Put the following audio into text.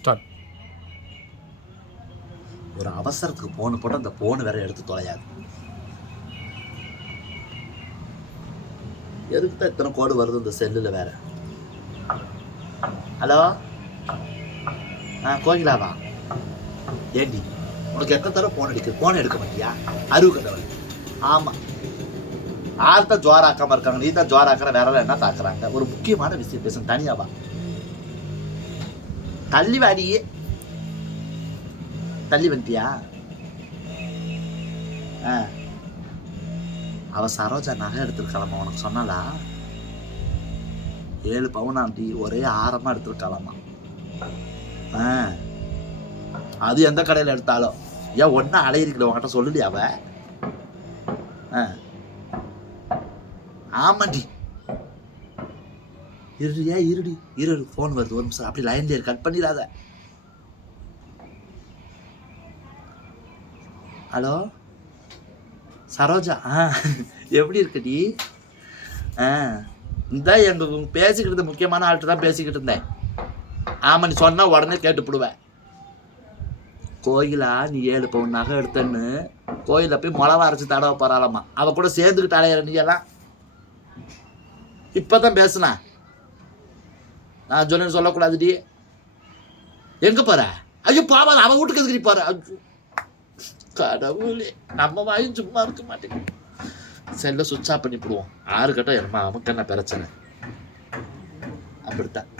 Start ஒரு அவசரத்துக்கு phone போட்டு அந்த போன் வேற எடுத்து தொலையாது. எதுக்கு தான் இத்தனை கோடு வருது இந்த செல்லில் வேற? ஹலோ ஆ கோகிலாவா? ஏண்டி? உனக்கு எத்தனை தடவை போன் அடிக்க போன் எடுக்க மாட்டியா? அறிவு கட்டவன் ஆமாம் ஆர்த்த தான் இருக்காங்க. நீ தான் ஜோராக்கிற வேற என்ன தாக்குறாங்க? ஒரு முக்கியமான விஷயம் பேசுங்க. தனியாவா தள்ளி வாடியே தள்ளி வந்துட்டியா? ஆ. அவ சரோஜா நகை எடுத்துருக்கலாமா உனக்கு சொன்னாலா ஏழு பவுனாண்டி ஒரே ஆரமா எடுத்துருக்கலாமா ஆ. அது எந்த கடையில் எடுத்தாலும். ஏன் ஒன்றா அலையிருக்கல உன்கிட்ட சொல்லலையா அவ? ஆ. ஆமாண்டி. இருடி ஏன் இருடி. இரு ஃபோன் வருது ஒரு நிமிஷம். அப்படி லைன்லேயே கட் பண்ணிடாத. ஹலோ சரோஜா ஆ எப்படி இருக்குடி? ஆ இந்த எங்க பேசிக்கிட்டு இருந்த முக்கியமான ஆள்கிட்ட தான் பேசிக்கிட்டு இருந்தேன். ஆமாம் நீ சொன்னால் உடனே கேட்டுப்பிடுவேன். கோயிலா நீ ஏழு பவுன் நகை எடுத்தேன்னு. கோயிலில் போய் மிளவா அரைச்சி தடவை போகிறாளாம்மா அவள் கூட சேர்ந்துக்கிட்டு அலையிற நீ எல்லாம் இப்பதான் பேசுனா. நான் சொன்னேன்னு சொல்லக்கூடாதுடி. எங்க போற? ஐயோ பாவாத அவன் வீட்டுக்கு எதுக்கு நீ ஐயோ கடவுளே நம்ம வாயும் சும்மா இருக்க மாட்டேங்குது. செல்ல சுவிட்ச் ஆஃப் பண்ணி போடுவோம். ஆறு கட்டம் என்னமா அவனுக்கு என்ன பிரச்சனை? அப்படித்தான்.